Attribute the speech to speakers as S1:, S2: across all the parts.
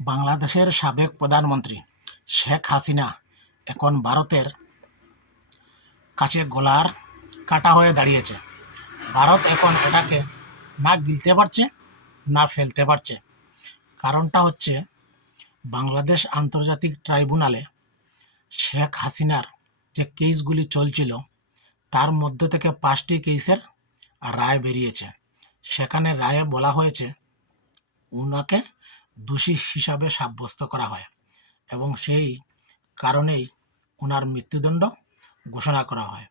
S1: বাংলাদেশের সাবেক প্রধানমন্ত্রী শেখ হাসিনা এখন ভারতের কাছে গলার কাটা হয়ে দাঁড়িয়েছে। ভারত এখন এটাকে না গিলতে পারছে, না ফেলতে পারছে। কারণটা হচ্ছে বাংলাদেশ আন্তর্জাতিক ট্রাইব্যুনালে শেখ হাসিনার যে কেসগুলি চলছিল, তার মধ্যে থেকে পাঁচটি কেসের রায় বেরিয়েছে। সেখানে রায়ে বলা হয়েছে, উনাকে দোষী হিসাবে সাব্যস্ত করা হয় এবং সেই কারণেই ওনার মৃত্যুদণ্ড ঘোষণা করা হয়।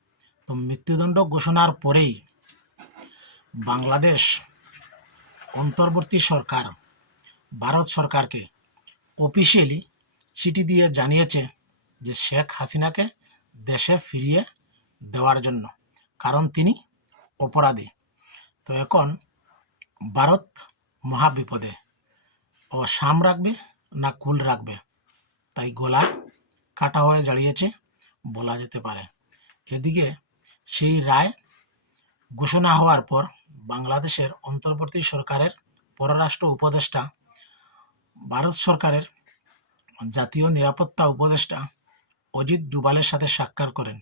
S1: তো মৃত্যুদণ্ড ঘোষণার পরেই বাংলাদেশ অন্তর্বর্তী সরকার, ভারত সরকারকে অফিসিয়ালি চিঠি দিয়ে জানিয়েছে যে শেখ হাসিনাকে দেশে ফিরিয়ে দেওয়ার জন্য, কারণ তিনি অপরাধী। তো এখন ভারত মহাবিপদে। সাম রাখবে না কুল রাখবে? তাই গলা কাটা হয়ে দাঁড়িয়েছে, বলা যেতে পারে। এদিকে সেই রায় ঘোষণা হওয়ার পর বাংলাদেশের অন্তর্বর্তী সরকারের পররাষ্ট্র উপদেষ্টা, ভারত সরকারের জাতীয় নিরাপত্তা উপদেষ্টা অজিত দুবালের সাথে সাক্ষাৎ করেন।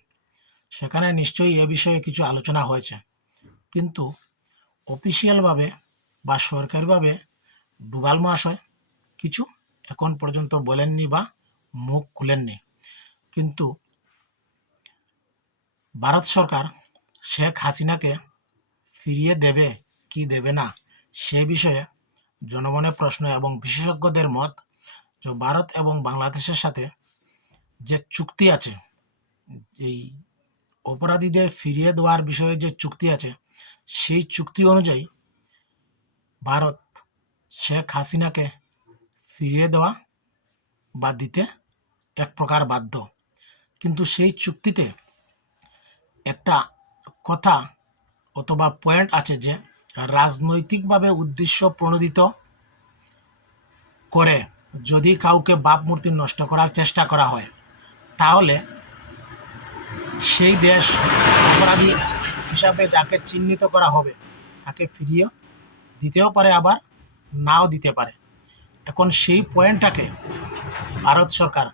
S1: সেখানে নিশ্চয়ই এ বিষয়ে কিছু আলোচনা হয়েছে। কিন্তু অফিসিয়ালভাবে বা সরকারিভাবে ডুবাল মহাশয় কিছু এখন পর্যন্ত বলেননি বা মুখ খুলেননি। কিন্তু ভারত সরকার শেখ হাসিনাকে ফিরিয়ে দেবে কি দেবে না, সে বিষয়ে জনগণের প্রশ্ন এবং বিশেষজ্ঞদের মত যে ভারত এবং বাংলাদেশের সাথে যে চুক্তি আছে এই অপরাধীদের ফিরিয়ে দেওয়ার বিষয়ে যে চুক্তি আছে, সেই চুক্তি অনুযায়ী ভারত শেখ হাসিনাকে ফিরিয়ে দেওয়া বা দিতে এক প্রকার বাধ্য। কিন্তু সেই চুক্তিতে একটা কথা অথবা পয়েন্ট আছে যে রাজনৈতিকভাবে উদ্দেশ্য প্রণোদিত করে যদি কাউকে বাপ মূর্তি নষ্ট করার চেষ্টা করা হয়, তাহলে সেই দেশ অপরাধী হিসাবে যাকে চিহ্নিত করা হবে, তাকে ফিরিয়ে দিতেও পারে আবার নাও দিতে পারে। এখন সেই পয়েন্টটাকে ভারত সরকার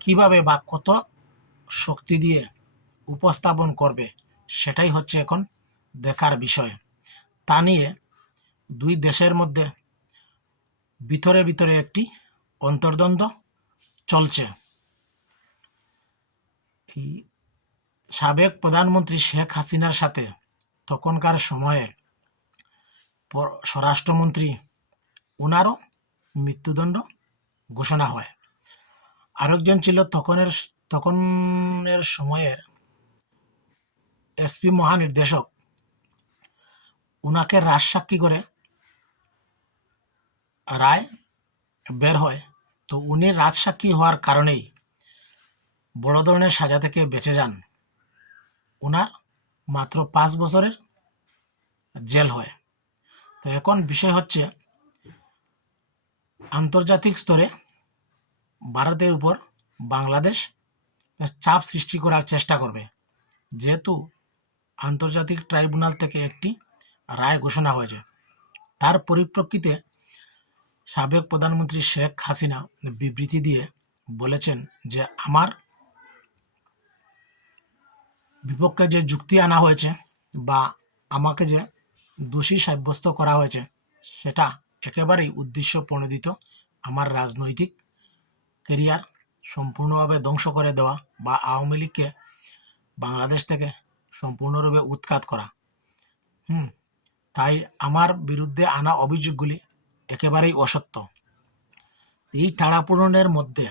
S1: কীভাবে বা কত শক্তি দিয়ে উপস্থাপন করবে, সেটাই হচ্ছে এখন দেখার বিষয়। তা নিয়ে দুই দেশের মধ্যে ভিতরে ভিতরে একটি অন্তর্দ্বন্দ্ব চলছে। এই সাবেক প্রধানমন্ত্রী শেখ হাসিনার সাথে তখনকার সময়ে স্বরাষ্ট্রমন্ত্রী ওনারও মৃত্যুদণ্ড ঘোষণা হয়। আরেকজন ছিল তখনের তখনের সময়ের এসপি মহানির্দেশক। ওনাকে রাজসাক্ষী করে রায় বের হয়। তো উনি রাজসাক্ষী হওয়ার কারণেই বড় ধরনের সাজা থেকে বেঁচে যান। ওনার মাত্র পাঁচ বছরের জেল হয়। তো এখন বিষয় হচ্ছে আন্তর্জাতিক স্তরে ভারতের উপর বাংলাদেশ চাপ সৃষ্টি করার চেষ্টা করবে। যেহেতু আন্তর্জাতিক ট্রাইব্যুনাল থেকে একটি রায় ঘোষণা হয়েছে। তার পরিপ্রেক্ষিতে সাবেক প্রধানমন্ত্রী শেখ হাসিনা বিবৃতি দিয়ে বলেছেন যে, আমার বিপক্ষে যে যুক্তি আনা হয়েছে বা আমাকে যে দোষী সাব্যস্ত করা হয়েছে। সেটা একেবারেই উদ্দেশ্য প্রণোদিত আমার রাজনৈতিক কেরিয়ার সম্পূর্ণভাবে ধ্বংস করে দেওয়া বা আওয়ামী লীগকে বাংলাদেশ থেকে সম্পূর্ণরূপে উৎখাত করা। হুম, তাই আমার বিরুদ্ধে আনা অভিযোগগুলি একেবারেই অসত্য। এই টাড়াপোড়নের মধ্যে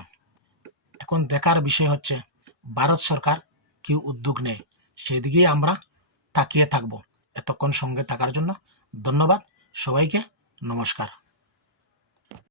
S1: এখন দেখার বিষয় হচ্ছে, ভারত সরকার কি উদ্যোগ নেয়, সেদিকেই আমরা তাকিয়ে থাকব। এতক্ষণ সঙ্গে থাকার জন্য ধন্যবাদ। সবাইকে নমস্কার।